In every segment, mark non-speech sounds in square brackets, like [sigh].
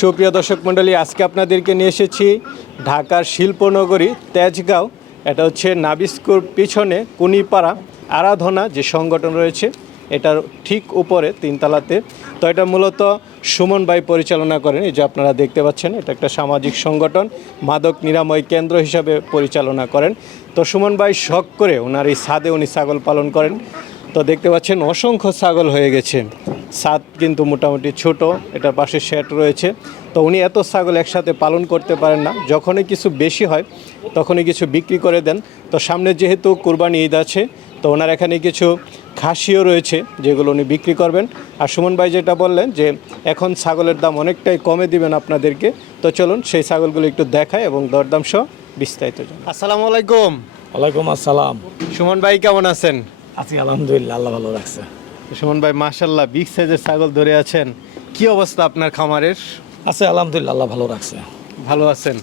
সুপ্রিয় দর্শক মণ্ডলী, আজকে আপনাদেরকে নিয়ে এসেছি ঢাকার শিল্পনগরী তেজগাঁও। এটা হচ্ছে নাবিস্কুর পিছনে কুনিপাড়া আরাধনা যে সংগঠন রয়েছে, এটার ঠিক উপরে তিনতলাতে। তো এটা মূলত সুমন ভাই পরিচালনা করেন, এই যে আপনারা দেখতে পাচ্ছেন, এটা একটা সামাজিক সংগঠন, মাদক নিরাময় কেন্দ্র হিসাবে পরিচালনা করেন। তো সুমন ভাই শখ করে ওনার এই ছাদে উনি ছাগল পালন করেন। তো দেখতে পাচ্ছেন, অসংখ্য ছাগল হয়ে গেছে। ছাদ কিন্তু মোটামুটি ছোট এটার পাশে শেড রয়েছে। তো উনি এত ছাগল একসাথে পালন করতে পারেন না। যখনই কিছু বেশি হয় তখনই কিছু বিক্রি করে দেন। তো সামনে যেহেতু কুরবানি ঈদ আছে তো ওনার এখানে কিছু খাসিও রয়েছে যেগুলো উনি বিক্রি করবেন। আর সুমন ভাই যেটা বললেন যে এখন ছাগলের দাম অনেকটাই কমে দিবেন আপনাদেরকে। তো চলুন সেই ছাগলগুলো একটু দেখায় এবং দরদাম সহ বিস্তারিত। আসসালামু আলাইকুম। ওয়ালাইকুম আসসালাম। সুমন ভাই কেমন আছেন? আছি আলহামদুলিল্লাহ আল্লাহ ভালো রাখছে। সুমন ভাই মাশাল্লাহ বিগ সাইজের ছাগল ধরে আছেন। কি অবস্থা আপনার খামারের? আছে আলহামদুলিল্লাহ আল্লাহ ভালো রাখছে। ভালো আছেন।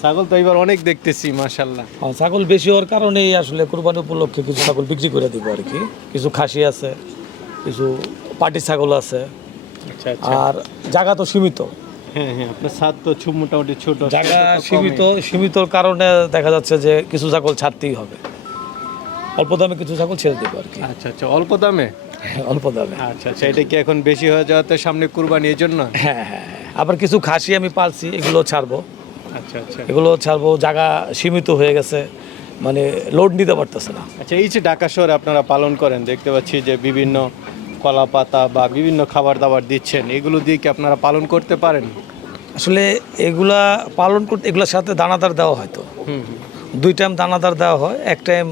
ছাগল তো এবার অনেক দেখতেছি মাশাল্লাহ হ্যাঁ, ছাগল বেশি হওয়ার কারণেই আসলে কোরবানি উপলক্ষে কিছু ছাগল বিক্রি করে দিব আর কি। কিছু খাসি আছে কিছু পাটি ছাগল আছে। আচ্ছা আচ্ছা। আর জায়গা তো সীমিত। হ্যাঁ হ্যাঁ আপনার ছাদ তো মোটামুটি ছোট জায়গা। সীমিত সীমিতর কারণে দেখা যাচ্ছে যে কিছু ছাগল ছাড়তেই হবে। অল্প দামে কিছু ছাগল ছেড়ে দেবো আর কি। আচ্ছা আচ্ছা অল্প দামে? অল্প দামে। আচ্ছা আচ্ছা এটা কি এখন বেশি হয়ে যাওয়াতে সামনে কুরবানি এর জন্য? হ্যাঁ হ্যাঁ হ্যাঁ। আবার কিছু খাসি আমি পালছি এগুলো ছাড়বো। আচ্ছা আচ্ছা। এগুলো ছাড়বো জায়গা সীমিত হয়ে গেছে মানে লোড নিতে পারতেছে না। আচ্ছা এই যে ঢাকা শহরে আপনারা পালন করেন দেখতে পাচ্ছি যে বিভিন্ন কলা পাতা বা বিভিন্ন খাবার দাবার দিচ্ছেন এগুলো দিয়ে কি আপনারা পালন করতে পারেন? আসলে এগুলা পালন করতে এগুলোর সাথে দানাদার দেওয়া হয় তো। হুম হুম। দুই টাইম দানাদার দেওয়া হয় এক টাইম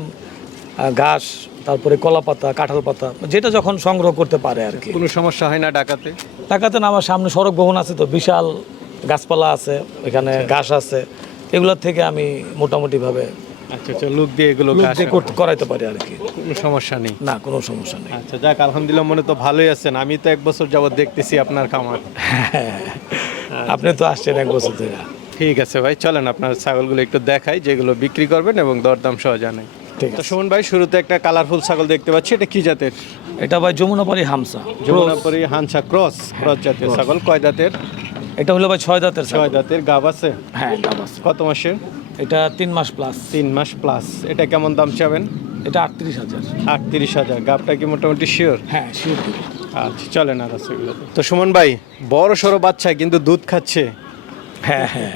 ঘাস তারপরে কলা পাতা কাঁঠাল পাতা যেটা যখন সংগ্রহ করতে পারে আর কি। কোনো সমস্যা হয় না ডাকাতে? ডাকাতে না আমার সামনে সড়ক ভবন আছে তো বিশাল গাছপালা আছে এখানে ঘাস আছে। এগুলোর থেকে আমি মোটামুটিভাবে আচ্ছা আচ্ছা লোক দিয়ে এগুলো লোক দিয়ে করতে করাইতে পারি আর কি। কোনো সমস্যা নেই। না কোনো সমস্যা নেই। আচ্ছা যাক আলহামদুলিল্লাহ মনে তো ভালোই আছেন। আমি তো এক বছর যাবত দেখতেছি আপনার খামার। [laughs] আপনি তো আসছেন এক বছর ধরে। ঠিক আছে ভাই চলেন আপনার ছাগলগুলো একটু দেখাই যেগুলো বিক্রি করবেন এবং দরদাম সহ জানাই। ঠিক তো আছে। সুমন ভাই শুরুতে একটা কালারফুল ছাগল দেখতে পাচ্ছি। এটা কি জাতের? এটা ভাই যমুনাপাড়ি হামসা। যমুনাপুরি হানসা ক্রস ক্রস জাতের ছাগল। কয় দাঁতের? এটা হলো ভাই ছয় দাঁতের ছাগল। ছয় দাঁতের গাব আছে? হ্যাঁ দাম আছে। কত মাসের? এটা তিন মাস প্লাস তিন মাস প্লাস এটা কেমন দাম চাবেন? এটা আটত্রিশ হাজার। আটত্রিশ হাজার। গাবটা কি মোটামুটি শিওর হ্যাঁ শিওর আচ্ছা চলেন আর আছে এগুলো। তো সুমন ভাই বড় সড়ো বাচ্চা কিন্তু দুধ খাচ্ছে। হ্যাঁ হ্যাঁ।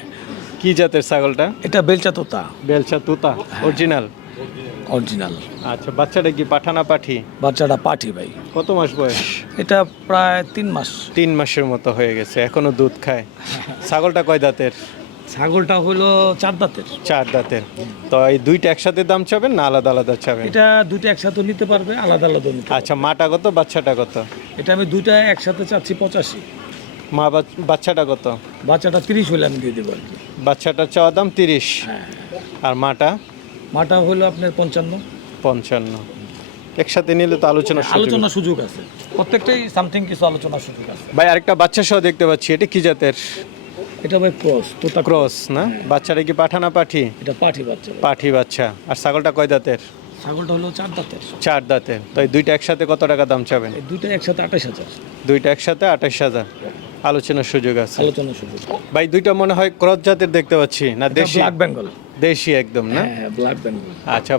কি জাতের ছাগলটা? এটা বেলচা তোতা। বেলচা তুতা অরিজিনাল অরিজিনাল আচ্ছা বাচ্চাটা কি পাঠানা পাঠি? বাচ্চাটা পাঠি ভাই। কত মাস বয়স? এটা প্রায় তিন মাস। তিন মাসের মতো হয়ে গেছে এখনও দুধ খায়। ছাগলটা কয় দাঁতের? ছাগলটা হলো চার দাঁতের। চার দাঁতের। তো এই দুইটা একসাথে দাম চাবেন না আলাদা আলাদা চাবেন? এটা দুটো একসাথে নিতে পারবে আলাদা আলাদা নিতে আচ্ছা মাটা কত বাচ্চাটা কত? এটা আমি দুটা একসাথে চাচ্ছি পঁচাশি। মা বাচ- বাচ্চাটা কত? বাচ্চাটা তিরিশ হলে আমি দিয়ে দেবো আর কি। বাচ্চাটা চাওয়া দাম তিরিশ। হ্যাঁ। আর মাটা? মাটা হলো আপনার পঞ্চান্ন। পঞ্চান্ন। একসাথে নিলে তো আলোচনা আলোচনা সুযোগ আছে। প্রত্যেকটাই সামথিং কিছু আলোচনার সুযোগ আছে। ভাই আরেকটা বাচ্চা সহ দেখতে পাচ্ছি। এটা কি জাতের? এটা ভাই ক্রস তোতা ক্রস। না? বাচ্চাটা কি পাঠানা পাঠি? এটা পাঠি বাচ্চা। পাঠি বাচ্চা। আর ছাগলটা কয় দাঁতের? ছাগলটা হলো চার দাঁতের। চার দাঁতের। তো এই দুইটা একসাথে কত টাকা দাম চাবেন? এই দুইটা একসাথে আঠাশ হাজার। দুইটা একসাথে আঠাশ হাজার। আলোচনার সুযোগ আছে। আলোচনা সুযোগ। ভাই দুইটা মনে হয় ক্রস জাতের দেখতে পাচ্ছি না দেশি? ব্ল্যাক বেঙ্গল দেশি একদম না? হ্যাঁ ব্ল্যাক বেঙ্গল আচ্ছা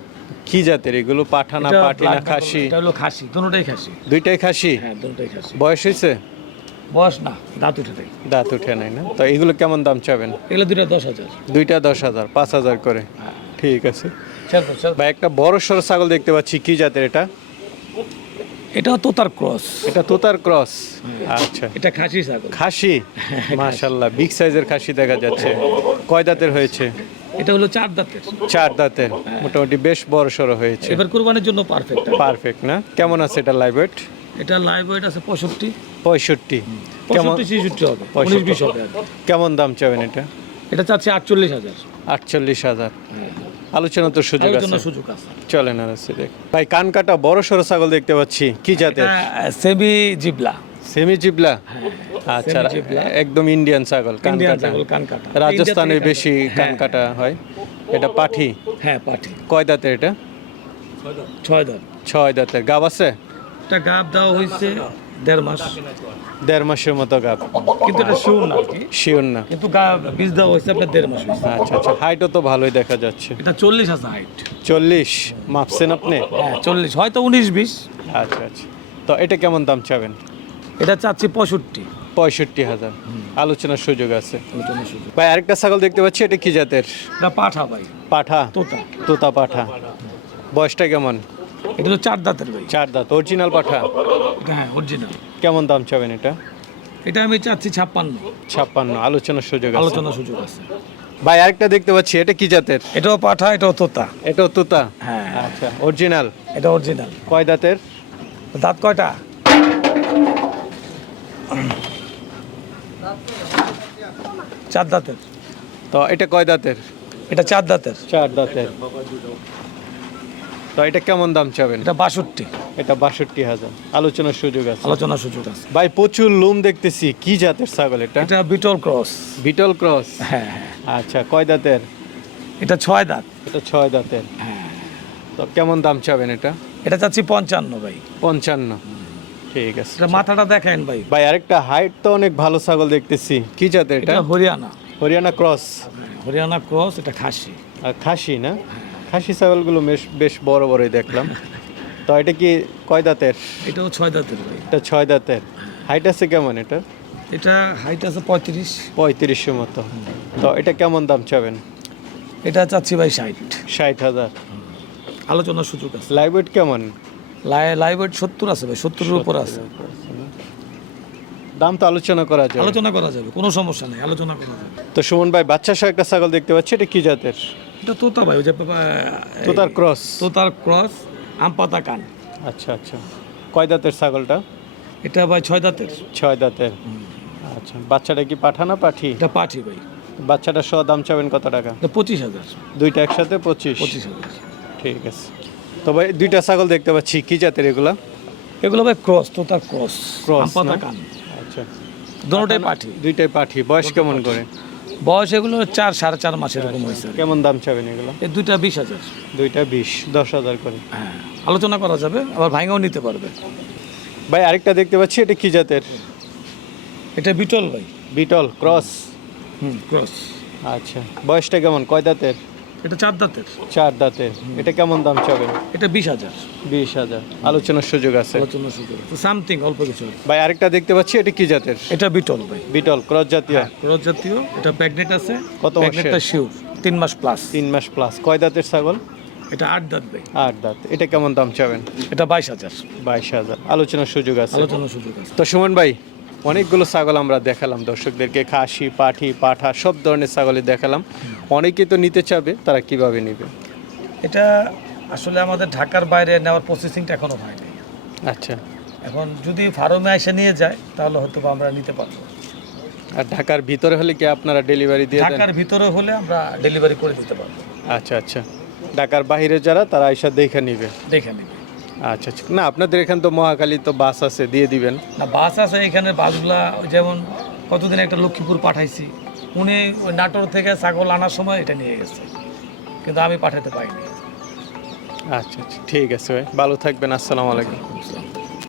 কি জাতের? এগুলো পাঠি না খাসি? এটা হলো খাসি দুটোটাই খাসি। দুইটাই খাসি? হ্যাঁ দুটোটাই খাসি। বয়স হয়েছে? বয়স না দাঁত উঠে থাকে দাঁত উঠে নাই না? তো এগুলো কেমন দাম চাবেন? এগুলো দুইটা দশ হাজার। দুইটা দশ হাজার পাঁচ হাজার করে। ঠিক আছে। ভাই একটা বড় সড়ো ছাগল দেখতে পাচ্ছি কি জাতের এটা? এটা তোতার ক্রস। এটা তোতার ক্রস? আচ্ছা। এটা খাসি ছাগল। খাসি? মাশাল্লাহ বিগ সাইজের খাসি দেখা যাচ্ছে। কয় দাঁতের হয়েছে? এটা হলো চার দাঁতের। চার দাঁতের মোটামুটি বেশ বড় সড়ো হয়েছে। এবার কোরবানির জন্য পারফেক্ট পারফেক্ট না? কেমন আছে এটা লাইভ ওয়েট এটা লাইভ ওয়েট আছে পঁয়ষট্টি। পঁয়ষট্টি। কেমন পঁয়ষট্টি হবে। উনিশ। বিশ হবে কেমন দাম চাবেন এটা? এটা চাচ্ছি আটচল্লিশ হাজার। আটচল্লিশ হাজার। আলোচনা তো সুযোগ আছে। সুযোগ আছে। চলেন আর দেখ। ভাই কান কাটা বড় সড়ো ছাগল দেখতে পাচ্ছি। কি জাতের? সেমি জিবলা। সেমি জিবলা আচ্ছা জিবলা। একদম ইন্ডিয়ান ছাগল কান ইন্ডিয়ান কাটা। ছাগল কান কাটা। রাজস্থানে বেশি কান হ্যাঁ, কাটা হয়। এটা পাঠি? হ্যাঁ পাটি কয় দাঁতের এটা? ছয় দাঁত। ছয় দাঁতের। গাব আছে? এটা গাব দেওয়া হয়েছে দেড় মাস। দেড় মাসের মতো গাব। কিন্তু এটা শিউর না শিওর না। কিন্তু গাব বীজ দেওয়া হয়েছে আপনার দেড় মাস হয়েছে। আচ্ছা আচ্ছা। হাইটও তো ভালোই দেখা যাচ্ছে। এটা চল্লিশ আছে হাইট চল্লিশ? মাপছেন আপনি? হ্যাঁ চল্লিশ। হয়তো উনিশ বিশ। আচ্ছা আচ্ছা। তো এটা কেমন দাম চাবেন? এটা চাচ্ছি পঁয়ষট্টি। পঁয়ষট্টি হাজার। আলোচনার সুযোগ আছে। ভাই আরেকটা ছাগল দেখতে পাচ্ছি এটা কি জাতের? এটা পাঠা ভাই। পাঠা? তোতা। তোতা পাঠা। বয়সটা কেমন? এটা তো চার দাঁতের ভাই। চার দাঁত। অরিজিনাল পাঠা? হ্যাঁ অরিজিনাল। কেমন দাম চাবেন এটা? এটা আমি চাচ্ছি ছাপ্পান্ন। ছাপ্পান্ন। আলোচনার সুযোগ আছে। আলোচনা সুযোগ আছে। ভাই আরেকটা দেখতে পাচ্ছি এটা কি জাতের? এটাও পাঠা এটাও তোতা। এটাও তোতা? হ্যাঁ। আচ্ছা অরিজিনাল? এটা অরিজিনাল। কয় দাঁতের? দাঁত কয়টা? চার দাঁতের। তো এটা কয় দাঁতের? এটা চার দাঁতের। চার দাঁতের। তো এটা কেমন দাম চাবেন? এটা বাষট্টি। এটা বাষট্টি হাজার। আলোচনার সুযোগ আছে। আলোচনা সুযোগ আছে। ভাই প্রচুর লোম দেখতেছি। কি জাতের ছাগল এটা? এটা বিটল ক্রস। Beetle cross? হ্যাঁ হ্যাঁ। আচ্ছা কয় দাঁতের? এটা ছয় দাঁত। এটা ছয় দাঁতের। হ্যাঁ। তো কেমন দাম চাবেন এটা? এটা চাচ্ছি পঞ্চান্ন ভাই। পঞ্চান্ন। ঠিক আছে। এটা মাথাটা দেখেন ভাই। ভাই আরেকটা হাইট তো অনেক ভালো ছাগল দেখতেছি। কি জাতের এটা? হরিয়ানা। হরিয়ানা ক্রস হরিয়ানা ক্রস এটা খাসি। আর খাসি না? খাসি ছাগলগুলো বেশ বেশ বড় বড়ই দেখলাম। তো এটা কি কয় দাঁতের? এটাও ছয় দাঁতের ভাই। এটা ছয় দাঁতের। হাইট আছে কেমন এটা এটা হাইট আছে পঁয়ত্রিশ। পঁয়ত্রিশশো মতো। তো এটা কেমন দাম চাবেন? এটা চাচ্ছি ভাই ষাট। ষাট হাজার। আলোচনার সুযোগ আছে। লাইভ কেমন? লাইভ ওয়েট সত্তর আছে ভাই সত্তরের উপর আছে। দাম তো আলোচনা করা যায় আলোচনা করা যাবে কোনো সমস্যা নেই আলোচনা করা যাবে। তো সুমন ভাই বাচ্চা সহ একটা ছাগল দেখতে পাচ্ছি এটা কি জাতের? এটা তোতা ভাই ওই যে তোতার ক্রস। তোতার ক্রস আম পাতা কান। আচ্ছা আচ্ছা। কয় দাঁতের ছাগলটা? এটা ভাই ছয় দাঁতের। ছয় দাঁতের। আচ্ছা বাচ্চাটা কি পাঠা না পাঠি? এটা পাঠি ভাই। বাচ্চাটা সহ দাম চাবেন কত টাকা? পঁচিশ হাজার। দুইটা একসাথে পঁচিশ। পঁচিশ হাজার। ঠিক আছে। তো ভাই দুইটা ছাগল দেখতে পাচ্ছি। কি জাতের এগুলা? এগুলো ভাই ক্রস তোতার ক্রস। ক্রস পাতা না? কান। আচ্ছা। দুটোটাই পাঠি। দুইটাই পাঠি। বয়স কেমন করে? বয়স এগুলো চার সাড়ে চার মাস এরকম হয়েছে। কেমন দাম চাবেন এগুলো? এই দুইটা বিশ হাজার। দুইটা বিশ দশ হাজার করে। হ্যাঁ আলোচনা করা যাবে আবার ভাঙাও নিতে পারবে। ভাই আরেকটা দেখতে পাচ্ছি এটা কি জাতের? এটা বিটল ভাই। বিটল ক্রস। হুম ক্রস। আচ্ছা বয়সটা কেমন? কয় দাঁতের? এটা চার দাঁতের। চার দাঁতের। এটা কেমন দাম চাবেন? এটা বিশ হাজার। বিশ হাজার। আলোচনার সুযোগ আছে। আলোচনা সুযোগ। সামথিং অল্প কিছু ভাই আরেকটা দেখতে পাচ্ছি এটা কি জাতের? এটা বিটল ভাই। বিটল ক্রস জাতীয়। ক্রস জাতীয়। এটা প্যাগনেট আছে। কত মাসের? শিওর। তিন মাস প্লাস তিন মাস প্লাস কয় দাঁতের ছাগল? এটা আট দাঁত ভাই। আট দাঁত। এটা কেমন দাম চাবেন? এটা বাইশ হাজার। বাইশ হাজার। আলোচনার সুযোগ আছে। আলোচনা সুযোগ আছে। তো সুমন ভাই অনেকগুলো ছাগল আমরা দেখালাম দর্শকদেরকে খাসি পাঠি পাঠা সব ধরনের ছাগলই দেখালাম। অনেকে তো নিতে চাবে তারা কীভাবে নেবে? এটা আসলে আমাদের ঢাকার বাইরে নেওয়ার প্রসেসিংটা এখনও হয়নি। আচ্ছা। এখন যদি ফার্মে এসে নিয়ে যায় তাহলে হয়তো আমরা নিতে পারব। আর ঢাকার ভিতরে হলে কি আপনারা ডেলিভারি দিয়ে ঢাকার ভিতরে হলে আমরা ডেলিভারি করে দিতে পারব। আচ্ছা আচ্ছা। ঢাকার বাইরে যারা তারা এসে দেখে নিবে। দেখে নিবে। আচ্ছা আচ্ছা। না আপনাদের এখানে তো মহাকালী তো বাস আছে দিয়ে দিবেন। না বাস আছে এখানে বাসগুলা যেমন কতদিন একটা লক্ষ্মীপুর পাঠাইছি উনি ওই নাটোর থেকে ছাগল আনার সময় এটা নিয়ে গেছে। কিন্তু আমি পাঠাতে পারিনি আচ্ছা আচ্ছা। ঠিক আছে ভাই ভালো থাকবেন আসসালামু আলাইকুম।